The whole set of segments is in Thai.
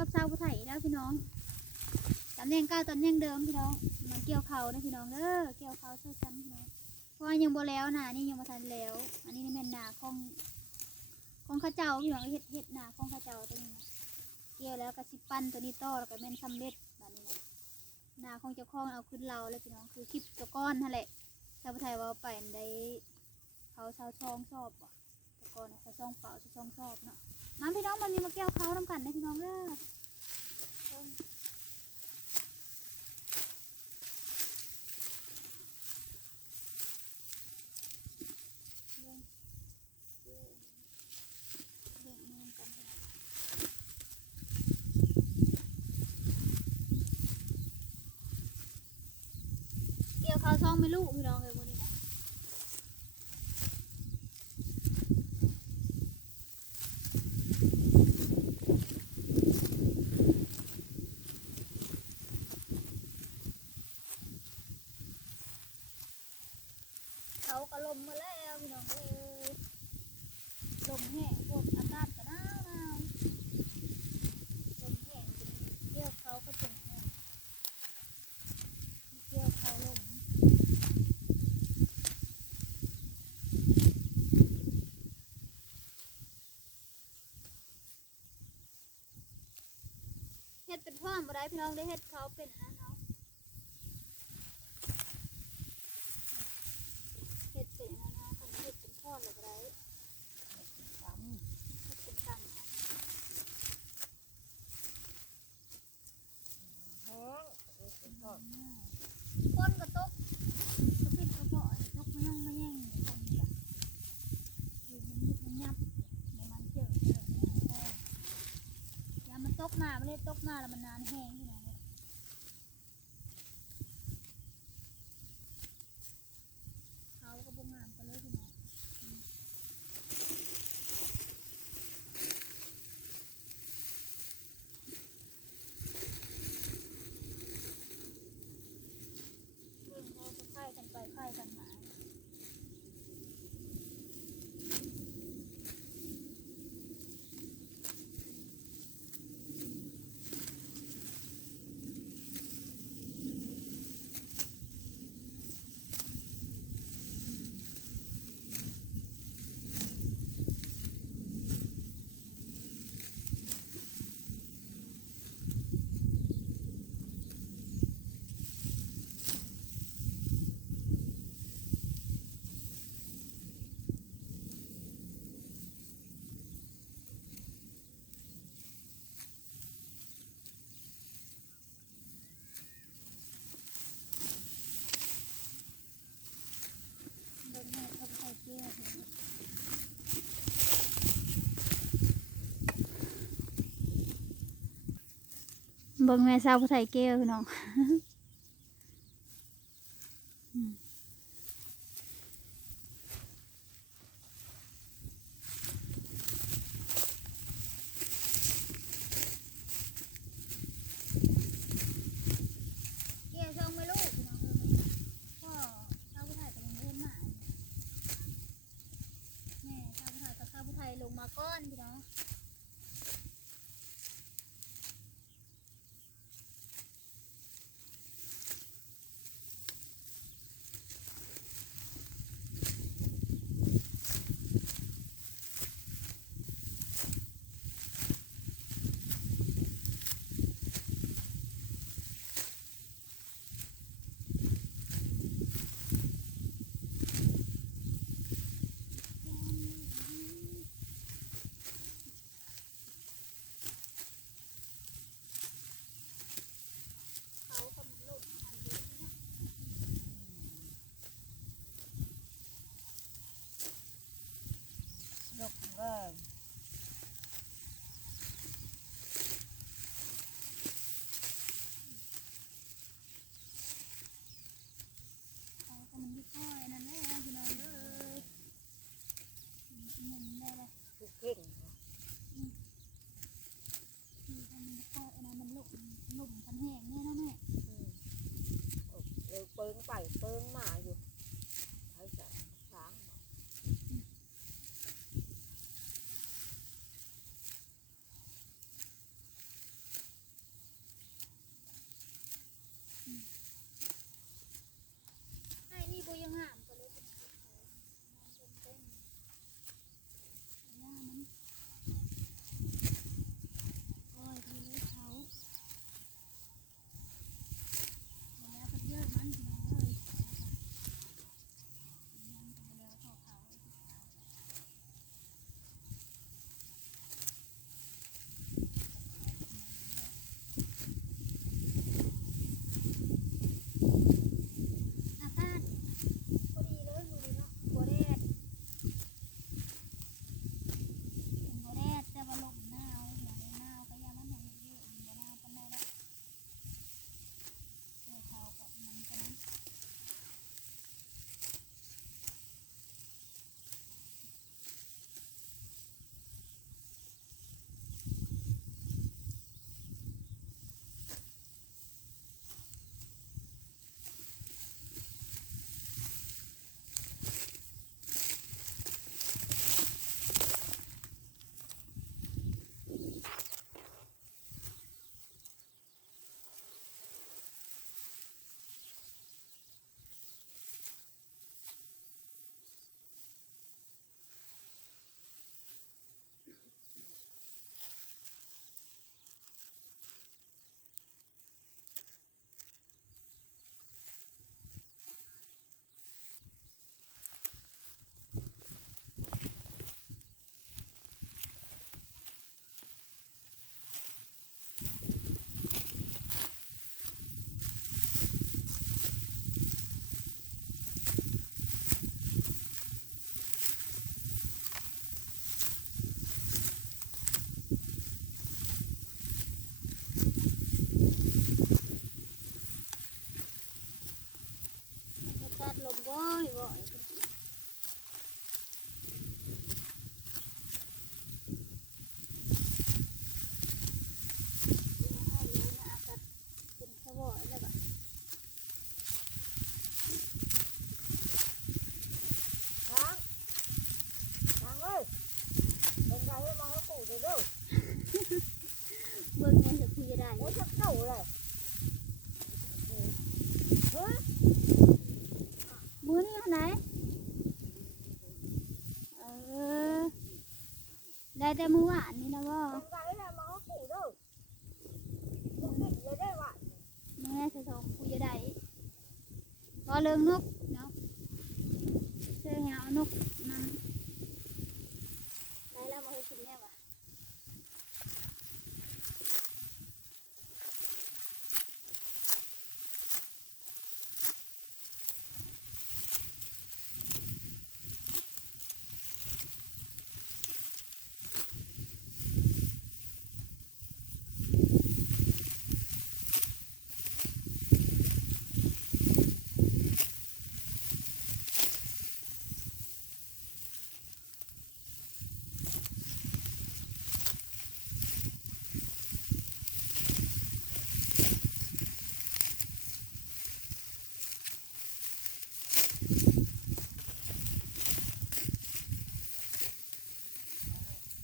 กับชาวผู้ไทยแล้วพี่น้องตำแหน่งเก่าตำแหน่งเดิมพี่น้องมาเกี่ยวเขานะพี่น้องเด้อเกี่ยวเขาช่วยกันพี่น้องเพราะว่ายังบ่แล้วนะนี่ยังบ่ทันแล้วอันนี้นี่แม่นนาของข้าเจ้าพี่น้องเฮ็ดนาของข้าเจ้าตัวนี้นะเกี่ยวแล้วก็สิปั้นตัวนี้ต่อแล้วก็แม่นสำเร็จแบบนี้นะนาของเจ้าของเอาขึ้นเราเลยพี่น้องคือคลิปตัวก้อนนั่นแหละชาวผู้ไทยว่าไปได้เขาชาวช่องชอบบ่ตัวก้อนชาวช่องเปล่าชาวช่องชอบเนาะมาพี่น้องมันมีมาเกี่ยวเขาทำกันนะพี่น้องเด้อเกี่ยวเขาช่องไม่ลูกพี่น้องเลยวันนี้นะเขาก็ลมมาแล้วพี่น้องเอ้ยลมแห้งพวกอากาศก็หนาวลมแห้งจนเกี่ยวเขาก็จนแห้งเกี่ยวเขาลมเฮ็ดเป็นพ่อมาได้พี่น้องได้เฮ็ดเขาเป็นอันนั้นเอาเฮ็ดเป็นอันนั้นเอาคันเฮ็ดเป็นพ่อเลยก็ได้เฮ็ดเป็นตังคนก็ตกก็ปิดกระเพาะตกไม่ย่องไม่แย่งคนจ้ะอยู่มันยับมันเจออย่ามันตกมาไม่ได้ตกมาแล้วมันนานแห้งที่ไหนเขาก็บุกงานกันเลยที่ไหนเรื่องเขาก็ค่ายกันไปค่ายกันมาเดินแม่เขาไปใส่เกลือเบิ่งแม่สาวผู้ไทยเกลือพี่น้องเกลือช่องไม่ลูกพี่น้องพ่อสาวผู้ไทยก็ยังเล่นหมาแม่สาวผู้ไทยกับสาวผู้ไทยลงมาก้อนพี่น้องเขาคนมันลูกหันเยอะนะนกเอ้ยเขาก็มันยิ่งก้อยนั่นแหละพี่น้องเอ้ยมันได้เลย คือเก่ง มันก้อยนั่นมันลุ่มกันแห้งเนี่ยนะแม่ เปิ้งไปเปิ้งมาอยู่ใช้แสงช้าง เลิงนกเนาะเสื้อให้เอานกมันได้แล้วมาให้กินแน่วะ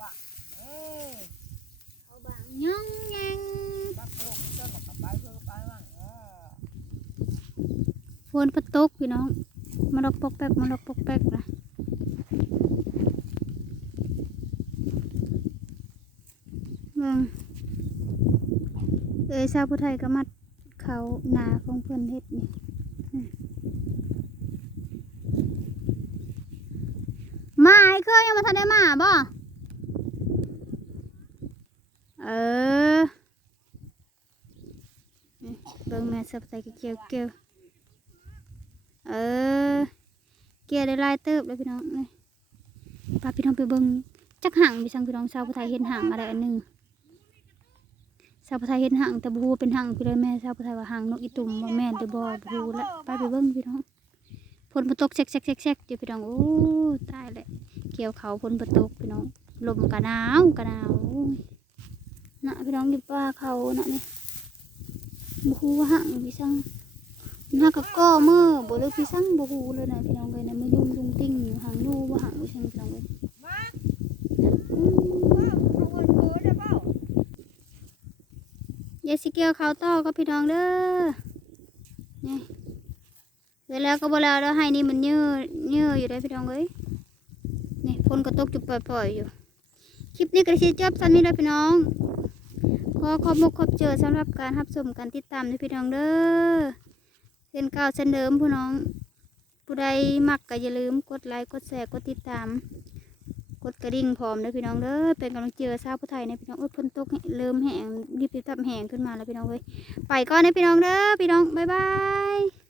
บักเอ้ย เขาบางย่องยัง บักลงต้นหมกกับไปเพื่อไปบ้างฝนพตกพี่น้องมาดอกปอกแป๊กมาดอกปอกแป๊กนะเบิ่งชาวผู้ไทยก็มัดเขาหนาของเพิ่นเฮ็ดนี่มาไอ้เคยยังมาทันได้มาบ่เออนี่เบิ่งแม่สับใส่เกี่ยวเกี่ยวเออเกี่ยวได้หลายเติบเลยพี่น้องเลยพาพี่น้องไปเบิ่งจักห่างพี่สังพี่น้องชาวผู้ไทยเห็นห่างอะไรอันหนึงชาวผู้ไทยเห็นห่างแต่บ่ฮู้ว่าเป็นห่างพี่เลยแม่ชาวผู้ไทยว่าห่างนกอีตุ่มบ่แม่นหรือบ่ฮู้ละไปเบิ่งพี่น้องฝนบ่ตกแซกๆๆๆอยู่พี่น้องโอ้ตายแล้วเกี่ยวเขาฝนบ่ตกพี่น้องลมกะหนาวโอ้ยน่ะพี่น้องอยู่ป่าเขาน่ะนี่บ่ฮู้ว่าห่างพี่สังน่าก็ก้อมือบ่เลยพี่สังบ่ฮู้เลยนะพี่น้องเลยนะมือยุ่งติ้งอยู่ห่างอยู่บ่ห่างพี่สังพี่น้องเลย มาเอาเงินเฟ้อได้เปล่า ยายสิเกี่ยวเขาวต่อก็พี่น้องเด้อนี่เสร็จแล้วก็บ่แล้วให้นี่มันเยื่ออยู่ได้พี่น้องเอ้ยนี่ฝนก็ตกจุดปล่อยๆอยู่คลิปนี้ก็สิจบสั้นนี้แล้วพี่น้องขอขอบมุกขอบเจอสำหรับการรับชมการติดตามในพี่น้องเด้อเช่นเก่าเช่นเดิมพี่น้องผู้ใดมักก็อย่าลืมกดไลค์กดแชร์กดติดตามกดกระดิ่งพร้อมนะพี่น้องเด้อเป็นกำลังใจชาวผู้ไทยในพี่น้องฝนตกเริ่มแห้งรีบๆทำแห้งขึ้นมาแล้วพี่น้องเอ้ยไปก่อนนะพี่น้องเด้อพี่น้องบ๊ายบาย